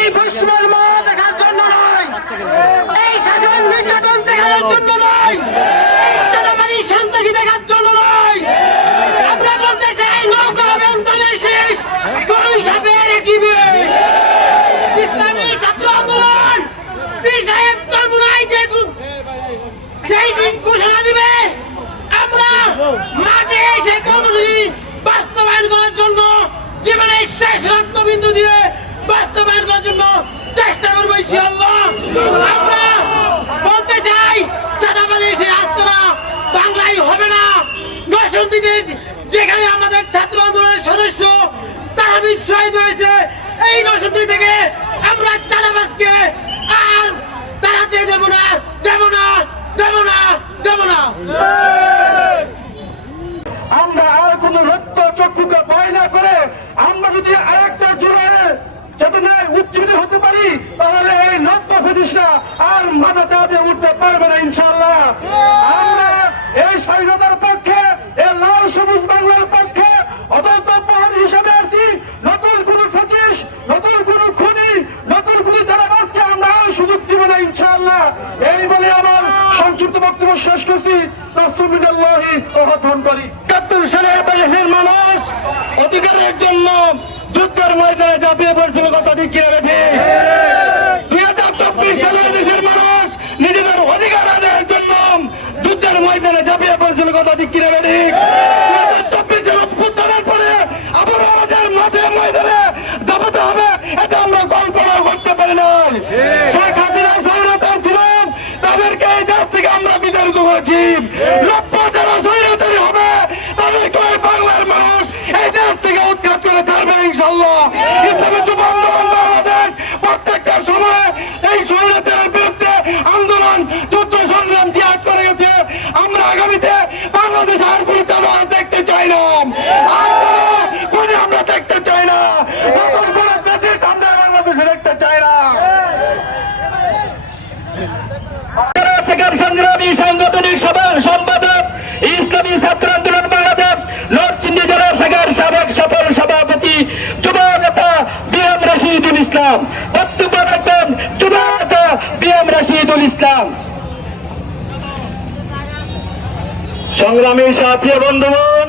এই বৈষ্ণবের মা দেখার জন্য নয়। এই শাসন নির্যাতন দেখার জন্য নয়। এই চালাবাড়ি জন্য নয়। আমরা চাই, নৌকা শেষ। দুই সাপের যে দিবে। আমরা বাস্তবায়ন করার জন্য জীবনের শেষ রক্তবিন্দু দিয়ে বাস্তবায়ন করার জন্য চেষ্টা করব আমরা বলতে চাই, চাঁদাবাজি সে না, বাংলায় হবে না। নরসিংদীতে যেখানে আমাদের ছাত্র আন্দোলনের সদস্য তাহমিদ শহীদ হয়েছে, এই নরসিংদী থেকে আমরা চাঁদাবাজকে আর তাড়াতে দেব না দেব না দেব না দেব না আমরা আর কোন রক্ত চক্ষুকে ভয় না করে আমরা যদি আরেকটা জোরে চেতনায় উজ্জীবিত হতে পারি তাহলে এই নব্য প্রতিষ্ঠা আর মাথা চাঁদে উঠতে পারবে না ইনশাল্লাহ আমরা এই স্বাধীনতার পক্ষে, এই লাল সবুজ বাংলার পক্ষে অদন্ত প্রহরী হিসেবে আছি। নতুন কোন ফচিস নতুন কোন খুনি, নতুন কোন চারাবাসকে আমরা আর সুযোগ দিব না ইনশাআল্লাহ। এই বলে আমার সংক্ষিপ্ত বক্তব্য শেষ করছি। তাসমিনাল্লাহি ওয়া করি। একাত্তর সালে মানুষ অধিকারের জন্য যুদ্ধের ময়দানে ঝাঁপিয়ে পড়ছিল কথাটি কি রেখে দুই হাজার চব্বিশ সালে দেশের মানুষ নিজেদের অধিকার আদায়ের জন্য যুদ্ধের ময়দানে ঝাঁপিয়ে পড়ছিল কথাটি কি রেখে দুই হাজার চব্বিশের অভ্যুত্থানের পরে আবার আমাদের মাঠে ময়দানে ঝাঁপাতে হবে এটা আমরা কল্পনা করতে পারি নাই। শেখ হাসিনা স্বাধীনতা ছিলেন তাদেরকে এই দেশ থেকে আমরা বিতাড়িত করেছি। লক্ষ যারা স্বৈরাচারী হবে তাদেরকে বাংলার মানুষ এই দেশ থেকে উৎখাত করে ছাড়বে ইনশাল্লাহ ইসলামী যুব আগামীতে বাংলাদেশ আর কোনো দেখতে চাই না। আমরা দেখতে চাই না। নতুন কোনো বাংলাদেশে দেখতে চাই না। সংগ্রামী সাংগঠনিক সভার সম্পাদক, ইসলামী ছাত্র আন্দোলন বাংলাদেশ জেলা শাখার সাবেক সফল সভাপতি যুব নেতা বি এম রশিদুল ইসলাম। বক্তব্য রাখবেন যুব নেতা বি এম রশিদুল ইসলাম। সংগ্রামী সাথী বন্ধুগণ,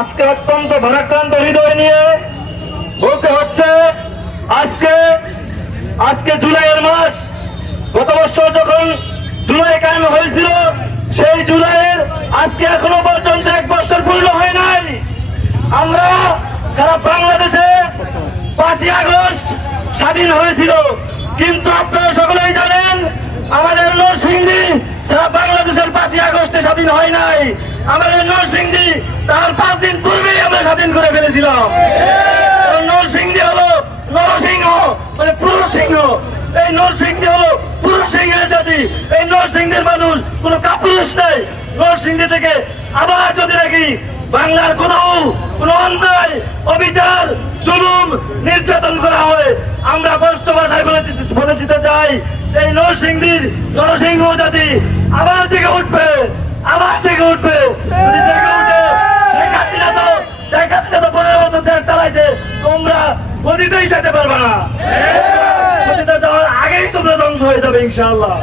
আজকে অত্যন্ত ভারাক্রান্ত হৃদয় নিয়ে বলতে হচ্ছে, আজকে আজকে জুলাইয়ের মাস, গত বছর যখন জুলাই কায়েম হয়েছিল, সেই জুলাইয়ের আজকে এখনও পর্যন্ত এক বছর পূর্ণ হয় নাই। আমরা সারা বাংলাদেশে পাঁচই আগস্ট স্বাধীন হয়েছিল। কিন্তু আপনারা সকলেই জানেন, আমাদের নরসিংদী সারা বাংলাদেশের পাঁচই আগস্টে স্বাধীন হয় নাই। আমাদের নরসিংদী তার পাঁচ দিন পূর্বেই আমরা স্বাধীন করে ফেলেছিলাম। নরসিংদী হলো নরসিংহ মানে পুরুষ সিংহ। এই নরসিংদী হলো পুরুষ সিংহের জাতি। এই নরসিংহের মানুষ কোনো কাপুরুষ নাই। নরসিংদী থেকে আবার যদি নাকি বাংলার কোথাও কোনো অন্যায় অবিচার জুলুম নির্যাতন করা হয় আমরা কষ্ট ভাষায় বলে দিতে- চাই এই নরসিংদীর নরসিংহ জাতি আবার আবার জেগে উঠবে। যদি জেগে উঠে শেখ হাসিনা তো শেখ হাসিনা তো পনেরো বছর দেশ চালাইছে। তোমরা গদিতেই যেতে পারবে না। গদিতে যাওয়ার আগেই তোমরা ধ্বংস হয়ে যাবে ইনশাআল্লাহ।